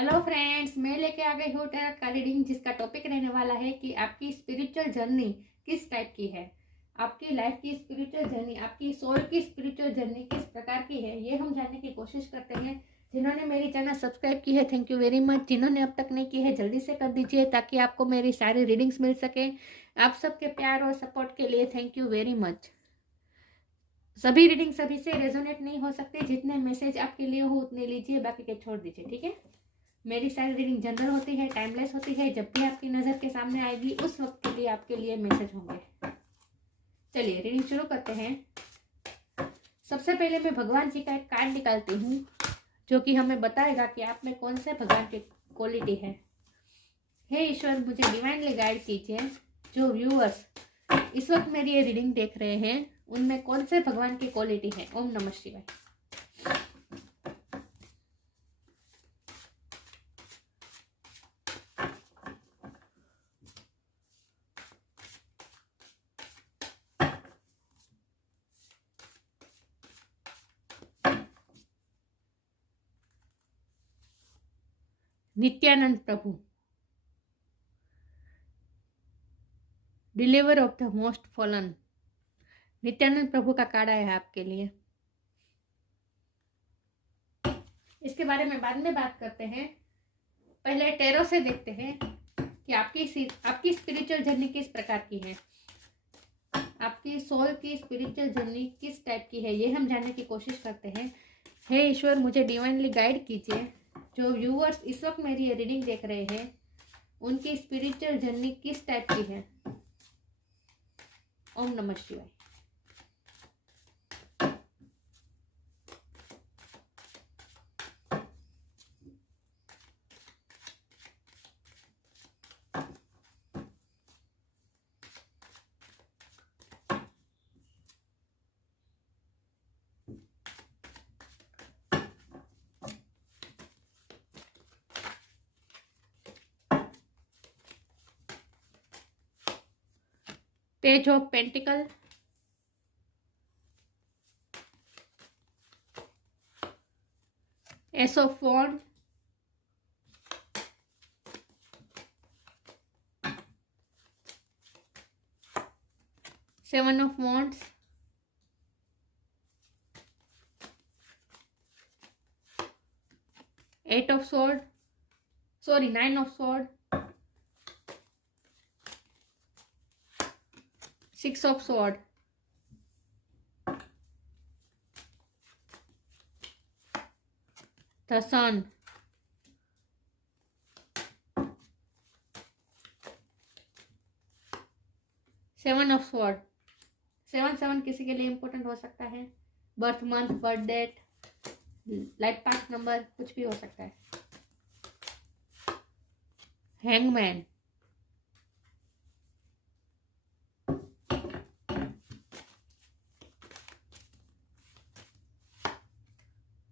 Hello friends, मैं लेके आ गई हूँ टैरोट का रीडिंग, जिसका टॉपिक रहने वाला है कि आपकी स्पिरिचुअल जर्नी किस टाइप की है। आपकी लाइफ की स्पिरिचुअल जर्नी, आपकी सोल की स्पिरिचुअल जर्नी किस प्रकार की है, ये हम जानने की कोशिश करते हैं। जिन्होंने मेरी चैनल सब्सक्राइब की है, थैंक यू वेरी मच। जिन्होंने अब तक नहीं की है, जल्दी से कर दीजिए ताकि आपको मेरी सारी रीडिंग्स मिल सके। आप सबके प्यार और सपोर्ट के लिए थैंक यू वेरी मच। सभी रीडिंग सभी से रेजोनेट नहीं हो सकते। जितने मैसेज आपके लिए हो उतने लीजिए, बाकी के छोड़ दीजिए, ठीक है। मेरी सारी रीडिंग जनरल होती है, टाइमलेस होती है। जब भी आपकी नज़र के सामने आएगी उस वक्त के लिए आपके लिए मैसेज होंगे। चलिए रीडिंग शुरू करते हैं। सबसे पहले मैं भगवान जी का एक कार्ड निकालती हूँ, जो कि हमें बताएगा कि आप में कौन से भगवान की क्वालिटी है। हे ईश्वर, मुझे डिवाइनली गाइड कीजिए। जो व्यूअर्स इस वक्त मेरी ये रीडिंग देख रहे हैं, उनमें कौन से भगवान की क्वालिटी है। ओम नमः शिवाय। Nityananda Prabhu, deliver of the most fallen. Nityananda Prabhu का कार्ड आया है आपके लिए। इसके बारे में बाद में बात करते हैं। पहले टैरो से देखते हैं कि आपकी स्पिरिचुअल जर्नी किस प्रकार की है। आपकी सोल की स्पिरिचुअल जर्नी किस टाइप की है, ये हम जानने की कोशिश करते हैं। हे ईश्वर, मुझे डिवाइनली गाइड कीजिए। जो व्यूअर्स इस वक्त मेरी ये रीडिंग देख रहे हैं, उनकी स्पिरिचुअल जर्नी किस टाइप की है। ओम नमः शिवाय। Page of pentacle, ace of wand, seven of wands, eight of sword, sorry 9 of sword, 6 of sword, the sun, 7 of sword. 7 किसी के लिए इंपॉर्टेंट हो सकता है। Birth month, birth date, life path number, कुछ भी हो सकता है। Hangman,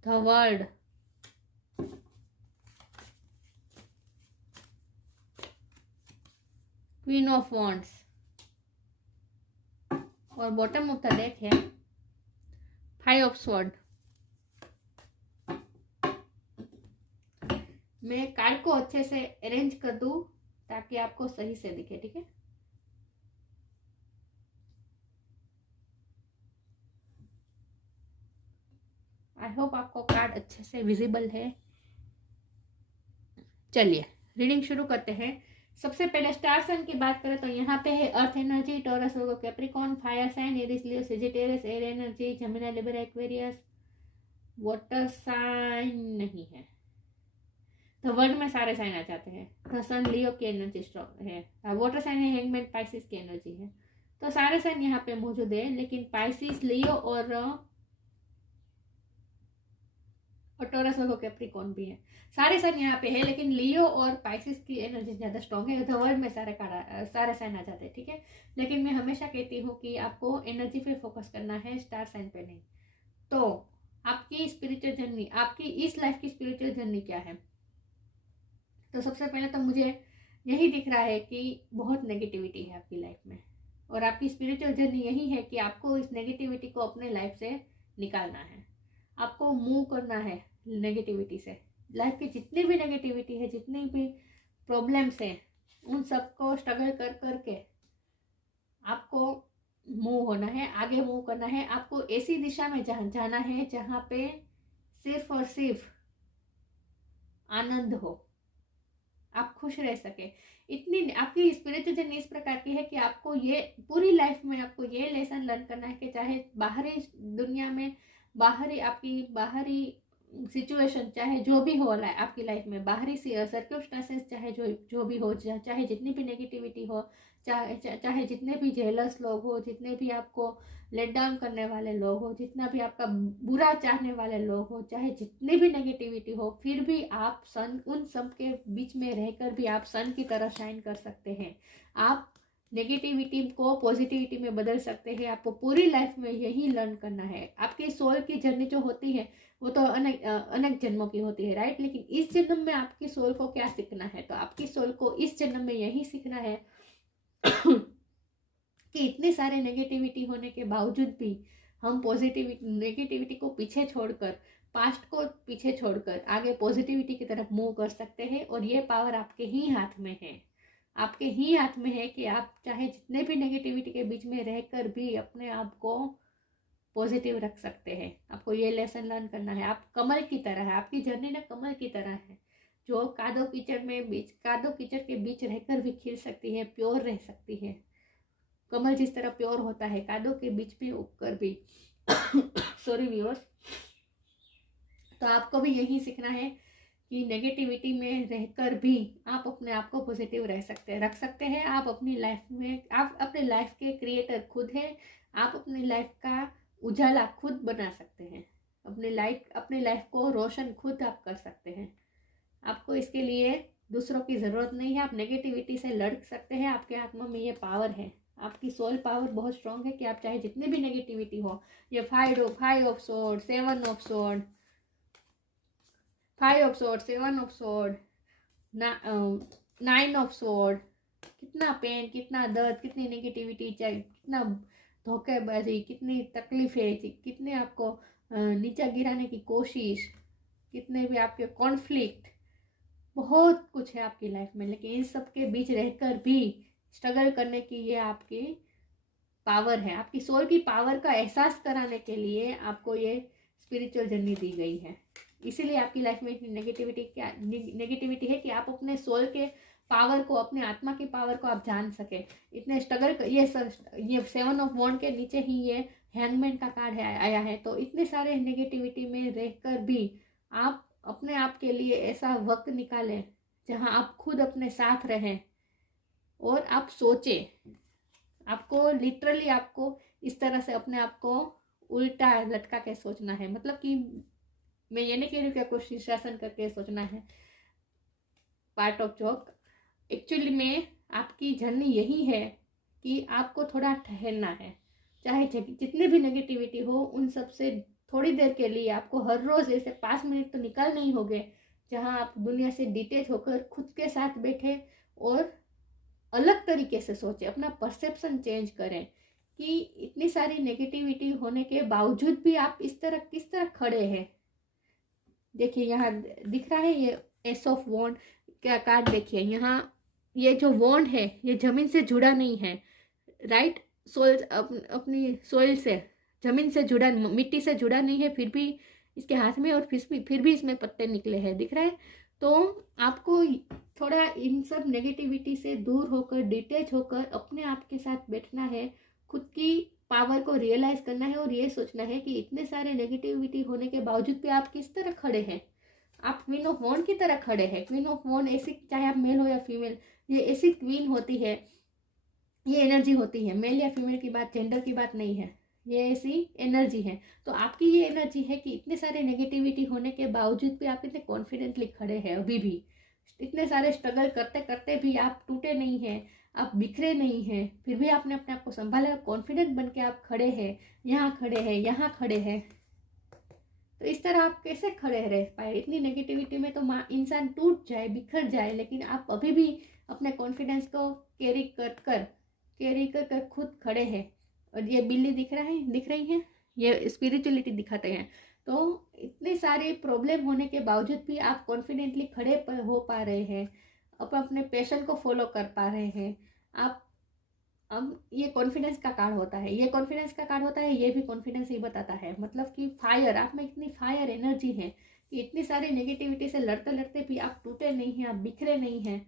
the world, queen of wands, और बॉटम ऑफ द डेक है 5 ऑफ स्वॉर्ड। मैं कार्ड को अच्छे से अरेंज कर दूं ताकि आपको सही से दिखे, ठीक है। आई होप आपको कार्ड अच्छे से विजिबल है। चलिए रीडिंग शुरू करते हैं। सबसे पहले स्टार साइन की बात करें तो यहाँ पे है earth energy, Taurus, Virgo, Capricorn, fire sign, Aries, Leo, Sagittarius, air energy, Gemini, Libra, Aquarius. Water sign नहीं है। तो वर्ड में सारे साइन आ जाते हैं। तो सन, लियो की एनर्जी स्ट्रॉन्ग है। वाटर साइन है हैंगमैन, पाइसिस की एनर्जी है। तो सारे साइन यहाँ पे मौजूद है, लेकिन पाइसिस, लियो और टॉरस, वर्गो, कैप्रिकॉर्न भी है। सारे साइन यहाँ पे है, लेकिन लियो और पाइसिस की एनर्जी ज्यादा स्ट्रॉन्ग है। तो वर्ड में सारे साइन आ जाते हैं, ठीक है। लेकिन मैं हमेशा कहती हूँ कि आपको एनर्जी पे फोकस करना है, स्टार साइन पे नहीं। तो आपकी स्पिरिचुअल जर्नी, आपकी इस लाइफ की स्पिरिचुअल जर्नी क्या है। तो सबसे पहले तो मुझे यही दिख रहा है कि बहुत नेगेटिविटी है आपकी लाइफ में, और आपकी स्पिरिचुअल जर्नी यही है कि आपको इस नेगेटिविटी को अपने लाइफ से निकालना है। आपको मूव करना है नेगेटिविटी से। लाइफ की जितनी भी नेगेटिविटी है, जितनी भी प्रॉब्लम्स हैं, उन सबको स्ट्रगल कर करके आपको मूव होना है, आगे मूव करना है। आपको ऐसी दिशा में जाना है जहाँ पे सिर्फ और सिर्फ आनंद हो, आप खुश रह सके। इतनी आपकी स्पिरिचुअल जर्नी इस प्रकार की है कि आपको ये पूरी लाइफ में आपको ये लेसन लर्न करना है कि चाहे बाहरी दुनिया में, आपकी बाहरी सिचुएशन चाहे जो भी हो रहा है आपकी लाइफ में, बाहरी सर्कमस्टांसेस चाहे जो भी हो, चाहे जितनी भी नेगेटिविटी हो, चाहे जितने भी जेलस लोग हो, जितने भी आपको लेट डाउन करने वाले लोग हो, जितना भी आपका बुरा चाहने वाले लोग हो, चाहे जितनी भी नेगेटिविटी हो, फिर भी आप सन उन सब के बीच में रहकर भी आप सन की तरह शाइन कर सकते हैं। आप नेगेटिविटी को पॉजिटिविटी में बदल सकते हैं। आपको पूरी लाइफ में यही लर्न करना है। आपकी सोल की जर्नी जो होती है वो तो अनेक जन्मों की होती है, राइट। लेकिन इस जन्म में आपकी सोल को क्या सीखना है? तो आपकी सोल को इस जन्म में यही सीखना है कि इतने सारे नेगेटिविटी होने के बावजूद भी हम नेगेटिविटी को पीछे छोड़कर, पास्ट को पीछे छोड़कर आगे पॉजिटिविटी की तरफ मूव कर सकते हैं। और ये पावर आपके ही हाथ में है, आपके ही हाथ में है कि आप चाहे जितने भी नेगेटिविटी के बीच में रहकर भी अपने आप को पॉजिटिव रख सकते हैं। आपको ये लेसन लर्न करना है। आप कमल की तरह है, आपकी जर्नी ना कमल की तरह है, जो कादो कीचड़ के बीच रहकर भी खिल सकती है, प्योर रह सकती है। कमल जिस तरह प्योर होता है, कादो के बीच में उगकर भी सॉरी व्यूअर्स। तो आपको भी यही सीखना है कि नेगेटिविटी में रहकर भी आप अपने आप को पॉजिटिव रख सकते हैं। आप अपनी लाइफ में, आप अपने लाइफ के क्रिएटर खुद हैं। आप अपनी लाइफ का उजाला खुद बना सकते हैं। अपनी लाइफ को रोशन खुद आप कर सकते हैं। आपको इसके लिए दूसरों की ज़रूरत नहीं है। आप नेगेटिविटी से लड़ सकते हैं। आपके आत्मा में ये पावर है, आपकी सोल पावर बहुत स्ट्रांग है कि आप चाहे जितनी भी नेगेटिविटी हो, ये 5 of sword, 7 of sword, 5 of sword, 7 of sword, 9 of sword, कितना पेन, कितना दर्द, कितनी नेगेटिविटी, चाहे कितना धोखेबाजी, कितनी तकलीफें, कितने आपको नीचा गिराने की कोशिश, कितने भी आपके कॉन्फ्लिक्ट, बहुत कुछ है आपकी लाइफ में। लेकिन इन सब के बीच रहकर भी स्ट्रगल करने की ये आपकी पावर है। आपकी सोल की पावर का एहसास कराने के लिए आपको ये स्पिरिचुअल जर्नी दी गई है। इसीलिए आपकी लाइफ में इतनी नेगेटिविटी है कि आप अपने सोल के पावर को, अपने आत्मा की पावर को आप जान सके। इतने स्ट्रगल ये 7 ऑफ वॉन्ड के नीचे ही ये हैंगमैन का कार्ड आया है। तो इतने सारे नेगेटिविटी में रहकर भी आप अपने आप के लिए ऐसा वक्त निकालें जहां आप खुद अपने साथ रहें और आप सोचें। आपको लिटरली आपको इस तरह से अपने आप को उल्टा लटका के सोचना है। मतलब कि मैं ये नहीं कह रही हूँ कि आपको शीर्षासन करके सोचना है, पार्ट ऑफ जोक। एक्चुअली में आपकी जर्नी यही है कि आपको थोड़ा ठहरना है। चाहे जितने भी नेगेटिविटी हो, उन सब से थोड़ी देर के लिए आपको हर रोज़ ऐसे 5 मिनट तो निकालने ही होंगे जहाँ आप दुनिया से डिटेच होकर खुद के साथ बैठे और अलग तरीके से सोचें, अपना परसेप्शन चेंज करें कि इतनी सारी नेगेटिविटी होने के बावजूद भी आप किस तरह खड़े हैं। देखिए यहाँ दिख रहा है ये एस ऑफ वॉन्ड का कार्ड। देखिए यहाँ ये जो वॉन्ड है ये जमीन से जुड़ा नहीं है, राइट। अपनी सोइल से, जमीन से जुड़ा, मिट्टी से जुड़ा नहीं है, फिर भी इसके हाथ में, और फिर भी इसमें पत्ते निकले हैं, दिख रहा है। तो आपको थोड़ा इन सब नेगेटिविटी से दूर होकर, डिटेच होकर अपने आप के साथ बैठना है, खुद की पावर को रियलाइज करना है और ये सोचना है कि इतने सारे नेगेटिविटी होने के बावजूद भी आप किस तरह खड़े हैं। आप क्वीन ऑफ वॉन्ड की तरह खड़े हैं। क्वीन ऑफ वॉन्ड ऐसी, चाहे आप मेल हो या फीमेल, ये ऐसी क्वीन होती है, ये एनर्जी होती है। मेल या फीमेल की बात, जेंडर की बात नहीं है, ये ऐसी एनर्जी है। तो आपकी ये एनर्जी है कि इतने सारे नेगेटिविटी होने के बावजूद भी आप इतने कॉन्फिडेंटली खड़े हैं। अभी भी इतने सारे स्ट्रगल करते करते भी आप टूटे नहीं हैं, आप बिखरे नहीं हैं, फिर भी आपने अपने आप को संभाला, कॉन्फिडेंट बन के आप खड़े हैं, यहाँ खड़े हैं, यहाँ खड़े हैं। तो इस तरह आप कैसे खड़े रह पाए? इतनी नेगेटिविटी में तो इंसान टूट जाए, बिखर जाए, लेकिन आप अभी भी अपने कॉन्फिडेंस को कैरी कर खुद खड़े हैं। और ये बिल्ली दिख रही है, ये स्पिरिचुअलिटी दिखाते हैं। तो इतनी सारी प्रॉब्लम होने के बावजूद भी आप कॉन्फिडेंटली खड़े हो पा रहे हैं, अपने पैशन को फॉलो कर पा रहे हैं आप। अब ये कॉन्फिडेंस का कार्ड होता है, ये कॉन्फिडेंस का कार्ड होता है, ये भी कॉन्फिडेंस ही बताता है। मतलब कि फायर, आप में इतनी फायर एनर्जी है कि इतनी सारी नेगेटिविटी से लड़ते लड़ते भी आप टूटे नहीं हैं, आप बिखरे नहीं हैं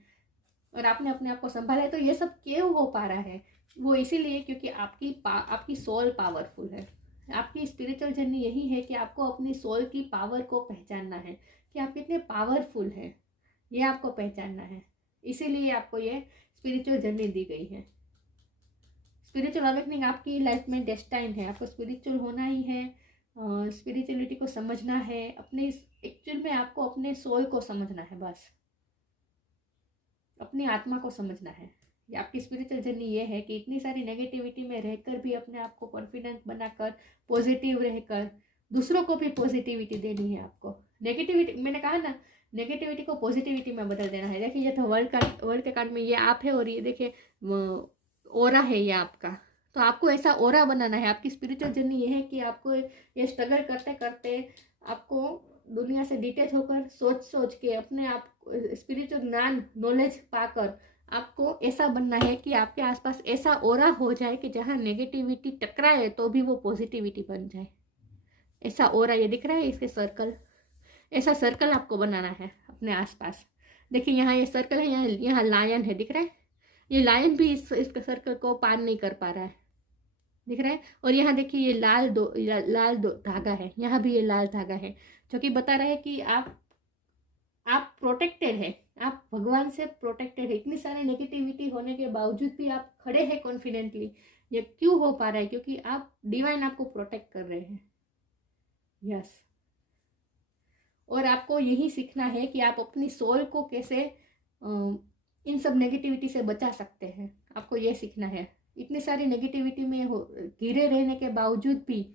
और आपने अपने आप को संभाला है। तो ये सब क्यों हो पा रहा है? वो इसीलिए क्योंकि आपकी सोल पावरफुल है। आपकी स्पिरिचुअल जर्नी यही है कि आपको अपनी सोल की पावर को पहचानना है कि आप कितने पावरफुल हैं, ये आपको पहचानना है। इसीलिए आपको ये स्पिरिचुअल जर्नी दी गई है। स्पिरिचुअल अवेकनिंग आपकी लाइफ में डेस्टाइन है, आपको स्पिरिचुअल होना ही है, स्पिरिचुअलिटी को समझना है, अपने एक्चुअल में आपको अपने सोल को समझना है, बस अपनी आत्मा को समझना है। ये आपकी स्पिरिचुअल जर्नी ये है कि इतनी सारी नेगेटिविटी में रहकर भी अपने आप को कॉन्फिडेंट बनाकर, पॉजिटिव रहकर दूसरों को भी पॉजिटिविटी देनी है आपको। नेगेटिविटी, मैंने कहा ना, नेगेटिविटी को पॉजिटिविटी में बदल देना है। देखिए ये तो वर्ल्ड के कार्ड में ये आप है और ये देखिए ओरा है ये आपका। तो आपको ऐसा ओरा बनाना है। आपकी स्पिरिचुअल जर्नी ये है कि आपको ये स्ट्रगल करते करते आपको दुनिया से डिटेच होकर सोच के अपने आप स्पिरिचुअल ज्ञान, नॉलेज पाकर आपको ऐसा बनना है कि आपके आसपास ऐसा ओरा हो जाए कि जहाँ नेगेटिविटी टकराए तो भी वो पॉजिटिविटी बन जाए। ऐसा ओरा, ये दिख रहा है इसके सर्कल, ऐसा सर्कल आपको बनाना है अपने आसपास। देखिए यहाँ ये सर्कल है, यहाँ लायन है, दिख रहा है? ये लायन भी इस सर्कल को पार नहीं कर पा रहा है, दिख रहा है? और यहाँ देखिए ये लाल दो धागा है, यहाँ भी ये लाल धागा है, जो कि बता रहा है कि आप प्रोटेक्टेड है, आप भगवान से प्रोटेक्टेड है। इतनी सारी नेगेटिविटी होने के बावजूद भी आप खड़े हैं कॉन्फिडेंटली। ये क्यों हो पा रहा है? क्योंकि आप डिवाइन आपको प्रोटेक्ट कर रहे हैं। यस। और आपको यही सीखना है कि आप अपनी सोल को कैसे इन सब नेगेटिविटी से बचा सकते हैं। आपको ये सीखना है। इतनी सारी नेगेटिविटी में घिरे रहने के बावजूद भी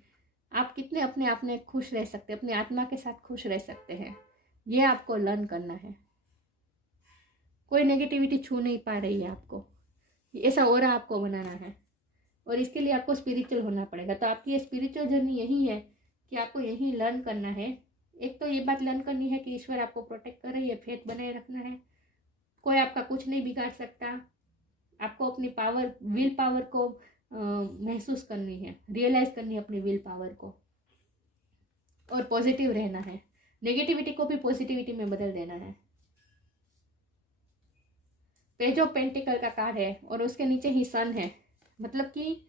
आप कितने अपने आप में खुश रह सकते हैं, अपनी आत्मा के साथ खुश रह सकते हैं, ये आपको लर्न करना है। कोई नेगेटिविटी छू नहीं पा रही है आपको, ऐसा ओरा आपको बनाना है। और इसके लिए आपको स्पिरिचुअल होना पड़ेगा। तो आपकी ये स्पिरिचुअल जर्नी यही है कि आपको यही लर्न करना है। एक तो ये बात लर्न करनी है कि ईश्वर आपको प्रोटेक्ट कर रही है, फेथ बनाए रखना है, कोई आपका कुछ नहीं बिगाड़ सकता। आपको अपनी पावर, विल पावर को महसूस करनी है, रियलाइज करनी है अपनी विल पावर को, और पॉजिटिव रहना है। नेगेटिविटी को भी पॉजिटिविटी में बदल देना है। पेज ऑफ पेंटिकल का कार्ड है और उसके नीचे ही सन है, मतलब कि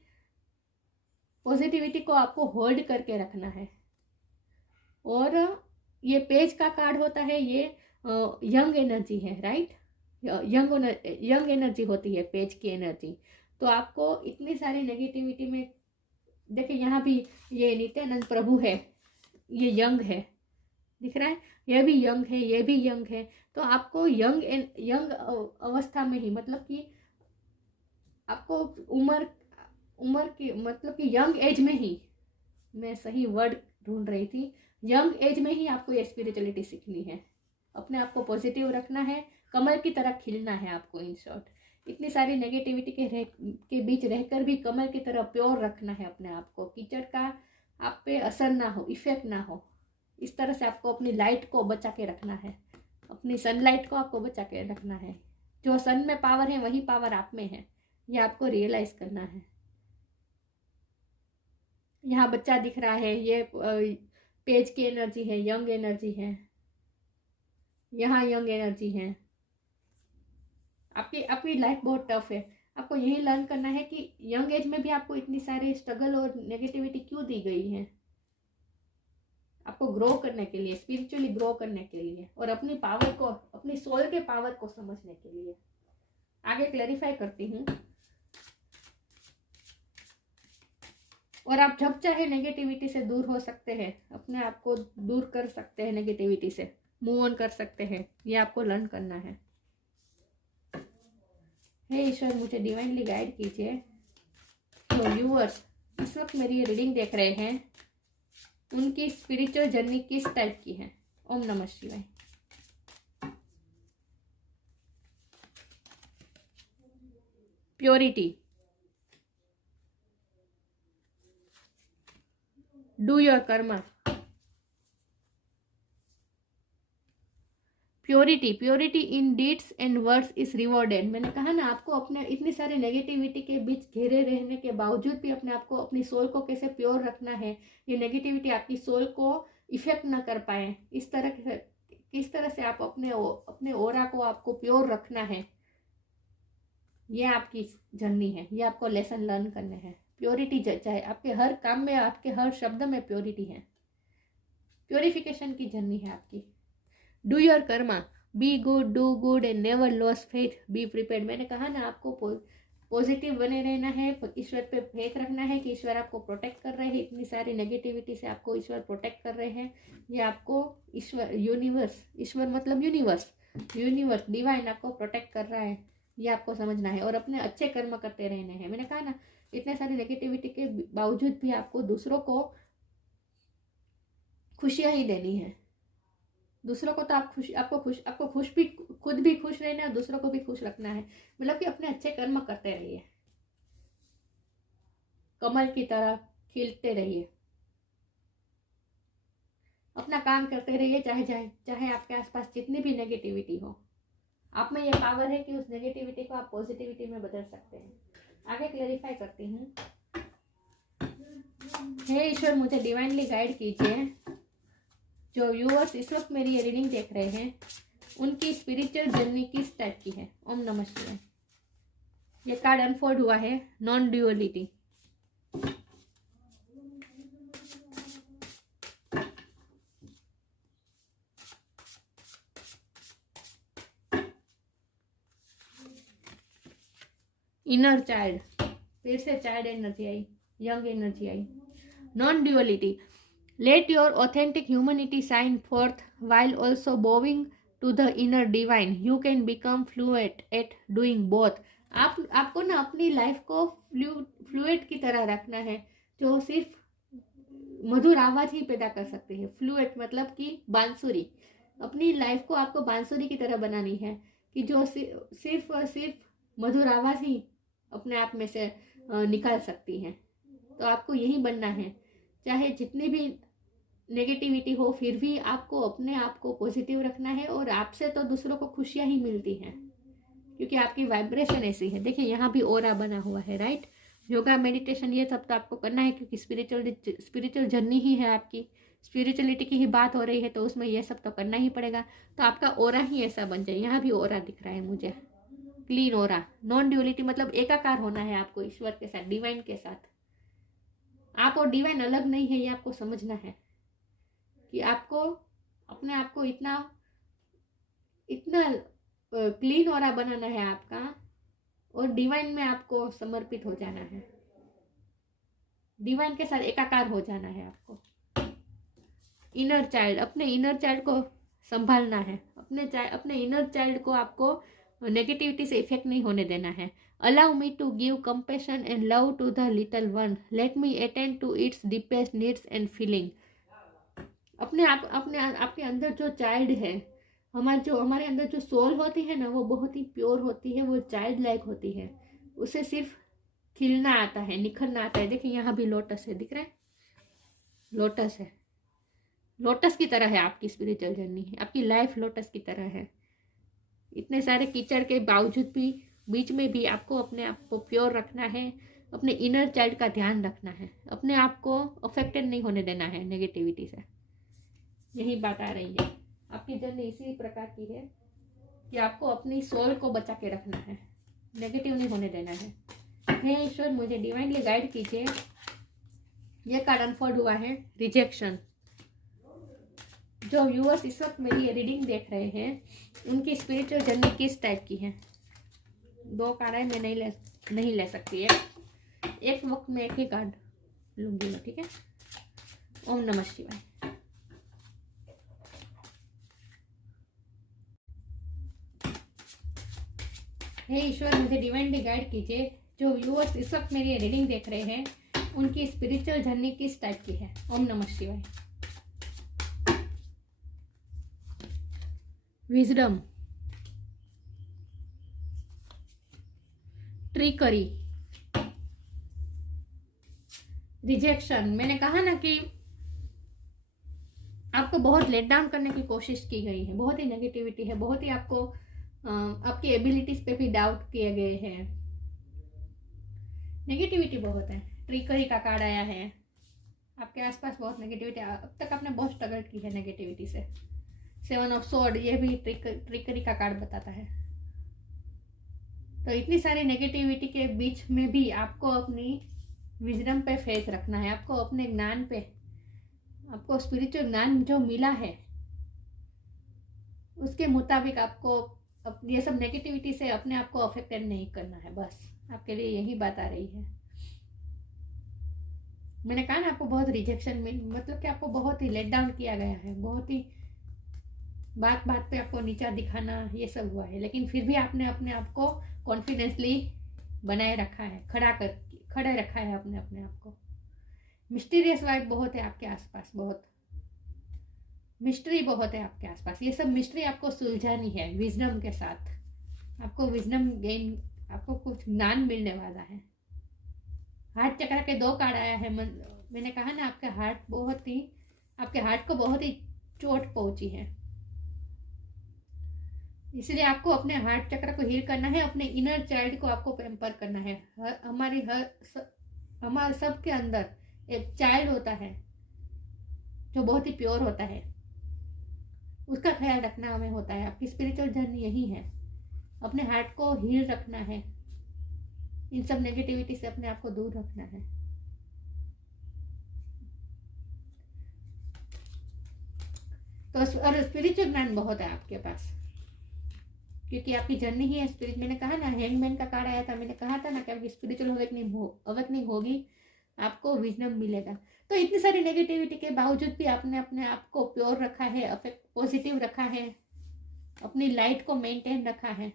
पॉजिटिविटी को आपको होल्ड करके रखना है। और ये पेज का कार्ड होता है, ये यंग एनर्जी है, राइट? यंग एनर्जी होती है पेज की एनर्जी। तो आपको इतनी सारी नेगेटिविटी में, देखिए यहाँ भी ये नित्यानंद प्रभु है, ये यंग है, दिख रहा है? ये भी यंग है, ये भी यंग है। तो आपको यंग अवस्था में ही, मतलब कि आपको उम्र की, मतलब कि यंग एज में ही, मैं सही वर्ड ढूंढ रही थी, यंग एज में ही आपको ये स्पिरिचुअलिटी सीखनी है। अपने आप को पॉजिटिव रखना है, कमल की तरह खिलना है आपको। इन शॉर्ट, इतनी सारी नेगेटिविटी के बीच रहकर भी कमल की तरह प्योर रखना है अपने आप को। कीचड़ का आप पे असर ना हो, इफेक्ट ना हो, इस तरह से आपको अपनी लाइट को बचा के रखना है, अपनी सनलाइट को आपको बचा के रखना है। जो सन में पावर है वही पावर आप में है, ये आपको रियलाइज करना है। यहाँ बच्चा दिख रहा है, ये पेज की एनर्जी है, यंग एनर्जी है, यहाँ यंग एनर्जी है। आपकी लाइफ बहुत टफ है। आपको यही लर्न करना है कि यंग एज में भी आपको इतनी सारे स्ट्रगल और नेगेटिविटी क्यों दी गई है। आपको ग्रो करने के लिए, स्पिरिचुअली ग्रो करने के लिए, और अपनी पावर को, अपनी सोल के पावर को समझने के लिए। आगे क्लैरिफाई करती हूँ। और आप जब चाहे नेगेटिविटी से दूर हो सकते हैं, अपने आप को दूर कर सकते हैं, नेगेटिविटी से मूव ऑन कर सकते हैं। ये आपको लर्न करना है। हे ईश्वर, मुझे डिवाइनली गाइड कीजिए। तो व्यूअर्स इस वक्त मेरी रीडिंग देख रहे हैं, उनकी स्पिरिचुअल जर्नी किस टाइप की है। ओम नमः शिवाय। Purity, do your Karma, purity in deeds and words is rewarded. मैंने कहा ना, आपको अपने इतनी सारी नेगेटिविटी के बीच घिरे रहने के बावजूद भी अपने आप को, अपनी सोल को कैसे प्योर रखना है, ये नेगेटिविटी आपकी सोल को इफेक्ट ना कर पाए, इस तरह से आप अपने ओरा को आपको प्योर रखना है। ये आपकी जर्नी है, ये आपको लेसन लर्न करने हैं। प्योरिटी चाहे आपके हर काम में, आपके हर शब्द में प्योरिटी है। प्योरिफिकेशन की जर्नी है आपकी। Do your Karma, be good, do good and never loss faith, be prepared. मैंने कहा ना, आपको पॉजिटिव बने रहना है, ईश्वर पे फेथ रखना है कि ईश्वर आपको प्रोटेक्ट कर रहे हैं। इतनी सारी नेगेटिविटी से आपको ईश्वर प्रोटेक्ट कर रहे हैं। ये आपको ईश्वर मतलब यूनिवर्स डिवाइन आपको प्रोटेक्ट कर रहा है, ये आपको समझना है। और अपने अच्छे कर्म करते रहने हैं। मैंने कहा ना, इतने सारी नेगेटिविटी के बावजूद भी आपको दूसरों को खुशियां ही देनी है। दूसरों को तो आपको खुद भी खुश रहना है, दूसरों को भी खुश रखना है। मतलब कि अपने अच्छे कर्म करते रहिए, कमल की तरह खिलते रहिए, अपना काम करते रहिए, चाहे आपके आसपास जितनी भी नेगेटिविटी हो। आप में ये पावर है कि उस नेगेटिविटी को आप पॉजिटिविटी में बदल सकते हैं। आगे क्लैरिफाई करती हूँ। हे ईश्वर, मुझे डिवाइनली गाइड कीजिए। जो व्यूअर्स इस वक्त मेरी ये रीडिंग देख रहे हैं, उनकी स्पिरिचुअल जर्नी किस टाइप की है। ओम नमः शिवाय। ये कार्ड अनफोल्ड हुआ है, नॉन ड्यूअलिटी। इनर चाइल्ड, फिर से child energy I, young energy I. Non duality, let your authentic humanity shine forth while also bowing to the inner divine. You can become fluent at doing both. आपको ना अपनी life को फ्लूएट की तरह रखना है, जो सिर्फ मधुर आवाज ही पैदा कर सकती है। फ्लूएट मतलब कि बांसुरी। अपनी लाइफ को आपको बांसुरी की तरह बनानी है कि जो सिर्फ और सिर्फ मधुर आवाज ही अपने आप में से निकाल सकती है। तो आपको यही बनना है। चाहे जितनी भी नेगेटिविटी हो, फिर भी आपको अपने आप को पॉजिटिव रखना है। और आपसे तो दूसरों को खुशियां ही मिलती हैं, क्योंकि आपकी वाइब्रेशन ऐसी है। देखिए, यहाँ भी ओरा बना हुआ है, राइट। योगा, मेडिटेशन, ये सब तो आपको करना है, क्योंकि स्पिरिचुअल जर्नी ही है आपकी। स्पिरिचुअलिटी की ही बात हो रही है, तो उसमें ये सब तो करना ही पड़ेगा। तो आपका ओरा ही ऐसा बन जाए। यहाँ भी ओरा दिख रहा है मुझे, क्लीन ओरा। नॉन ड्यूअलिटी मतलब एकाकार होना है आपको ईश्वर के साथ, डिवाइन के साथ। आप और डिवाइन अलग नहीं है, ये आपको समझना है कि आपको अपने आप को इतना क्लीन ऑरा बनाना है आपका, और डिवाइन में आपको समर्पित हो जाना है। डिवाइन के साथ एकाकार हो जाना है आपको। इनर चाइल्ड, अपने इनर चाइल्ड को संभालना है। अपने इनर चाइल्ड को आपको नेगेटिविटी से इफेक्ट नहीं होने देना है। Allow me to give compassion and love to the little one, let me attend to its deepest needs and feeling. आपके अंदर जो चाइल्ड है, हमारे अंदर जो सोल होती है ना, वो बहुत ही प्योर होती है, वो चाइल्ड लाइक होती है। उसे सिर्फ खिलना आता है, निखरना आता है। देखिए, यहाँ भी लोटस है, दिख रहा है, लोटस है। लोटस की तरह है आपकी स्पिरिचुअल जर्नी, आपकी लाइफ लोटस की तरह है। इतने सारे कीचड़ के बावजूद भी, बीच में भी आपको अपने आप को प्योर रखना है। अपने इनर चाइल्ड का ध्यान रखना है, अपने आप को अफेक्टेड नहीं होने देना है नेगेटिविटी से। यही बात आ रही है। आपकी जर्नी इसी प्रकार की है कि आपको अपनी सोल को बचा के रखना है, नेगेटिव नहीं होने देना है। हे ईश्वर, मुझे डिवाइनली गाइड कीजिए। ये कार्ड अनफोल्ड हुआ है, रिजेक्शन। जो व्यूअर्स इस वक्त मेरी ये रीडिंग देख रहे हैं, उनकी स्पिरिचुअल जर्नी किस टाइप की है। 2 कार्ड है, मैं नहीं ले सकती है। एक वक्त में एक ही कार्ड लूंगी मैं, ठीक है। ओम नमः शिवाय। हे ईश्वर, मुझे डिवाइनली गाइड कीजिए। जो व्यूअर्स इस वक्त मेरी ये रीडिंग देख रहे हैं, उनकी स्पिरिचुअल जर्नी किस टाइप की है। ओम नमः शिवाय। Wisdom, trickery, rejection. मैंने कहा ना कि आपको बहुत लेट डाउन करने की कोशिश की गई है, बहुत ही नेगेटिविटी है, बहुत ही आपको आपकी एबिलिटीज पे भी डाउट किए गए हैं, नेगेटिविटी बहुत है। ट्रिकरी का कार्ड आया है, आपके आसपास बहुत नेगेटिविटी, अब तक आपने बहुत स्ट्रगल की है नेगेटिविटी से। 7 ऑफ स्वॉर्ड, ये भी ट्रिकरी का कार्ड बताता है। तो इतनी सारी नेगेटिविटी के बीच में भी आपको अपनी विजडम पे फेथ रखना है, आपको अपने ज्ञान पे, आपको स्पिरिचुअल ज्ञान जो मिला है उसके मुताबिक आपको ये सब नेगेटिविटी से अपने आप को अफेक्टेड नहीं करना है। बस आपके लिए यही बात आ रही है। मैंने कहा ना, आपको बहुत रिजेक्शन मतलब कि आपको बहुत ही लेट डाउन किया गया है, बहुत ही बात बात पे आपको नीचा दिखाना, ये सब हुआ है, लेकिन फिर भी आपने अपने आप को कॉन्फिडेंसली बनाए रखा है, खड़े रखा है अपने आप को। मिस्टीरियस वाइब बहुत है आपके आसपास, बहुत मिस्ट्री बहुत है आपके आसपास। ये सब मिस्ट्री आपको सुलझानी है विजडम के साथ। आपको विजडम गेन, आपको कुछ ज्ञान मिलने वाला है। हार्ट चक्र के 2 कार्ड आया है। मैंने कहा ना, आपके हार्ट को बहुत ही चोट पहुंची है, इसलिए आपको अपने हार्ट चक्र को हील करना है। अपने इनर चाइल्ड को आपको पैम्पर करना है। हमारे सब के अंदर एक चाइल्ड होता है जो बहुत ही प्योर होता है, उसका ख्याल रखना हमें होता है। आपकी स्पिरिचुअल जर्नी यही है, अपने हार्ट को हील रखना है, इन सब नेगेटिविटी से अपने आप को दूर रखना है। तो और स्पिरिचुअल ज्ञान बहुत है आपके पास, क्योंकि आपकी जर्नी ही है स्पिरिट। मैंने कहा ना, हैंगमैन का कार्ड आया था, मैंने कहा था ना कि आपकी स्पिरिचुअल अवेकनिंग होगी, आपको विजडम मिलेगा। तो इतनी सारी नेगेटिविटी के बावजूद भी आपने अपने आप को प्योर रखा है, पॉजिटिव रखा है, अपनी लाइट को मेंटेन रखा है।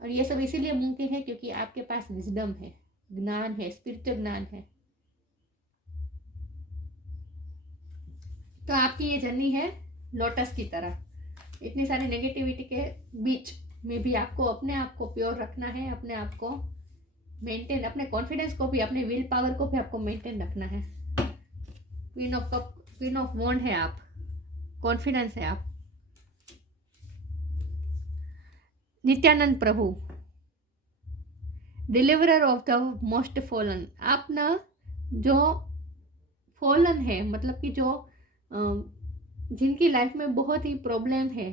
और ये सब इसीलिए मुमकिन है क्योंकि आपके पास विजडम है, ज्ञान है, स्पिरिचुअल ज्ञान है। तो आपकी ये जर्नी है लोटस की तरह। इतनी सारी नेगेटिविटी के बीच में भी आपको अपने आप को प्योर रखना है, अपने आप को मेंटेन, अपने कॉन्फिडेंस को भी, अपने विल पावर को भी आपको मेंटेन रखना है। Queen of cup, queen of wand है आप, कॉन्फिडेंस है आप। Nityananda Prabhu, deliverer of the most fallen. आप ना जो फॉलन है, मतलब कि जो जिनकी लाइफ में बहुत ही प्रॉब्लम है,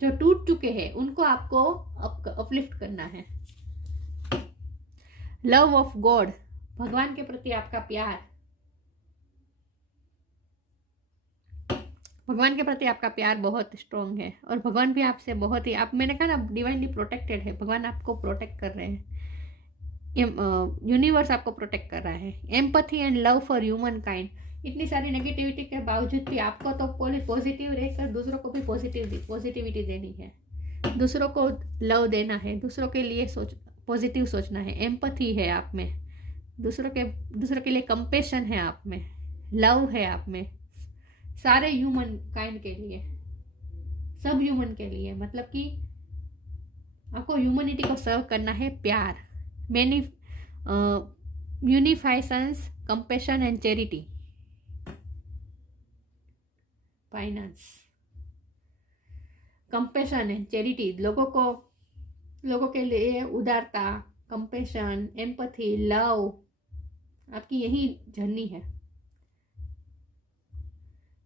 जो टूट चुके हैं, उनको आपको अपलिफ्ट करना है। लव ऑफ गॉड, भगवान के प्रति आपका प्यार, भगवान के प्रति आपका प्यार बहुत स्ट्रॉन्ग है। और भगवान भी आपसे बहुत ही, मैंने कहा ना, डिवाइनली प्रोटेक्टेड है। भगवान आपको प्रोटेक्ट कर रहे हैं, यूनिवर्स आपको प्रोटेक्ट कर रहा है। Empathy and love for human kind. इतनी सारी नेगेटिविटी के बावजूद भी आपको तो पॉजिटिव रहकर दूसरों को भी पॉजिटिविटी देनी है, दूसरों को लव देना है, दूसरों के लिए पॉजिटिव सोचना है। एम्पैथी है आप में, दूसरों के लिए कंपेशन है आप में, लव है आप में, सारे ह्यूमन काइंड के लिए, सब ह्यूमन के लिए। मतलब कि आपको ह्यूमनिटी को सर्व करना है। प्यार, यूनिफाइसेंस, compassion and charity. Finance, compassion and charity, लोगों के लिए उदारता, कंपेशन, एम्पैथी, लव, आपकी यही जर्नी है।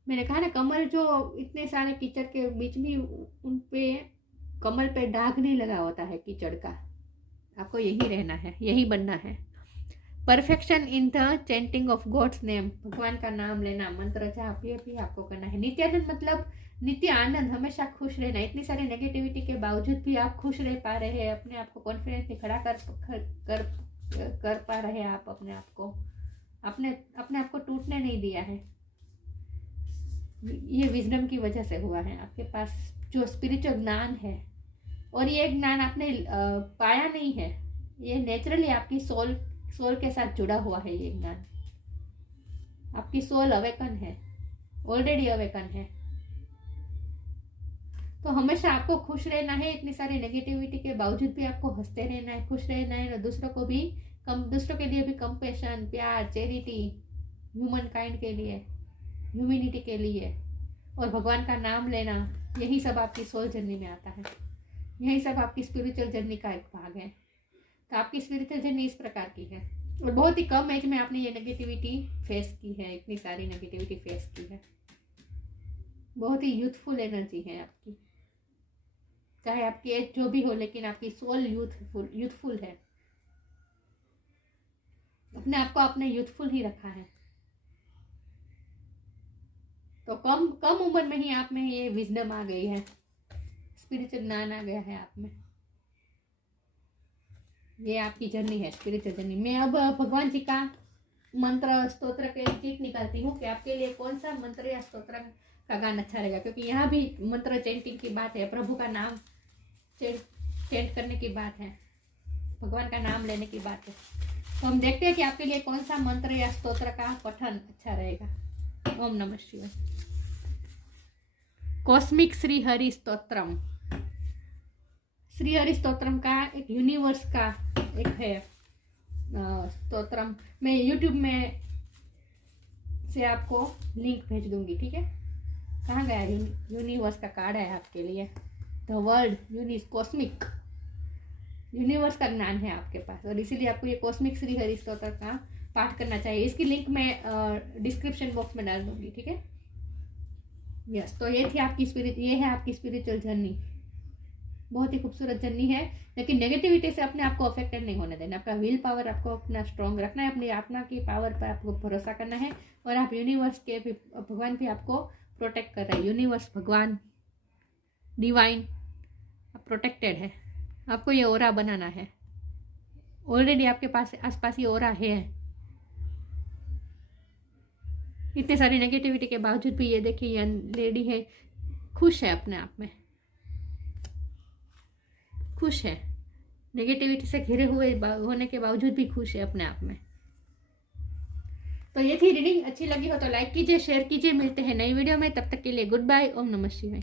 मैंने कहा ना, कमल जो इतने सारे कीचड़ के बीच में, उन पे कमल पे दाग नहीं लगा होता है कीचड़ का। आपको यही रहना है, यही बनना है। Perfection in the chanting of God's name, भगवान का नाम लेना, मंत्र जाप, ये भी आपको करना है। नित्यानंद मतलब नित्य आनंद, हमेशा खुश रहना। इतनी सारी नेगेटिविटी के बावजूद भी आप खुश रह पा रहे हैं, अपने आप को कॉन्फिडेंटली खड़ा कर पा रहे हैं। आप अपने आप को टूटने नहीं दिया है। ये विजडम की वजह से हुआ है। आपके पास जो स्पिरिचुअल ज्ञान है, और ये ज्ञान आपने पाया नहीं है, ये नेचुरली आपकी सोल के साथ जुड़ा हुआ है। ये ज्ञान, आपकी सोल अवेकन है, ऑलरेडी अवेकन है। तो हमेशा आपको खुश रहना है। इतनी सारी नेगेटिविटी के बावजूद भी आपको हंसते रहना है, खुश रहना है। दूसरों के लिए भी कंपेशन, प्यार, चैरिटी, ह्यूमन काइंड के लिए ह्यूमैनिटी के लिए और भगवान का नाम लेना, यही सब आपकी सोल जर्नी में आता है। यही सब आपकी स्पिरिचुअल जर्नी का एक भाग है। तो आपकी स्पिरिचुअल जर्नी इस प्रकार की है और बहुत ही कम एज में आपने ये नेगेटिविटी फेस की है, इतनी सारी नेगेटिविटी फेस की है। बहुत ही यूथफुल एनर्जी है आपकी, चाहे आपकी एज जो भी हो, लेकिन आपकी सोल यूथफुल है। अपने आप को आपने यूथफुल ही रखा है। तो कम उम्र में ही आप में ये विजडम आ गई है, स्पिरिचुअल ज्ञान आ गया है आप में। ये आपकी जर्नी है, स्पिरिचुअल जर्नी। मैं अब भगवान जी का मंत्र स्तोत्र के चिट निकालती हूँ कि आपके लिए कौन सा मंत्र या स्तोत्र का गान अच्छा रहेगा, क्योंकि यहाँ भी मंत्र चेंटिंग की बात है, प्रभु का नाम चेंट करने की बात है, भगवान का नाम लेने की बात है। तो हम देखते हैं कि आपके लिए कौन सा मंत्र या स्तोत्र का पठन अच्छा रहेगा। ओम नमः शिवाय। कॉस्मिक श्री हरि स्तोत्रम। श्री हरि स्तोत्रम का एक यूनिवर्स का एक है स्तोत्रम। मैं यूट्यूब में से आपको लिंक भेज दूंगी, ठीक है। कहाँ गया? यूनिवर्स का कार्ड है आपके लिए। द वर्ल्ड कॉस्मिक यूनिवर्स का ज्ञान है आपके पास, और इसीलिए आपको ये कॉस्मिक श्री हरि स्तोत्र का पाठ करना चाहिए। इसकी लिंक मैं डिस्क्रिप्शन बॉक्स में डाल दूंगी, ठीक है। यस, तो ये है आपकी स्पिरिचुअल जर्नी। बहुत ही खूबसूरत जर्नी है, लेकिन नेगेटिविटी से अपने आप को अफेक्टेड नहीं होने देना। आपका विल पावर आपको अपना स्ट्रॉन्ग रखना है, अपनी आत्मा की पावर पर आपको भरोसा करना है, और आप यूनिवर्स के भी, भगवान भी आपको प्रोटेक्ट कर रहा है। यूनिवर्स, भगवान, डिवाइन प्रोटेक्टेड है। आपको ये ओरा बनाना है। ऑलरेडी आपके पास आसपास ये ओरा है। इतने सारी नेगेटिविटी के बावजूद भी ये देखिए, ये लेडी है, खुश है अपने आप में, खुश है। नेगेटिविटी से घिरे हुए होने के बावजूद भी खुश है अपने आप में। तो ये थी रीडिंग। अच्छी लगी हो तो लाइक कीजिए, शेयर कीजिए। मिलते हैं नई वीडियो में, तब तक के लिए गुड बाय। ओम नमः शिवाय।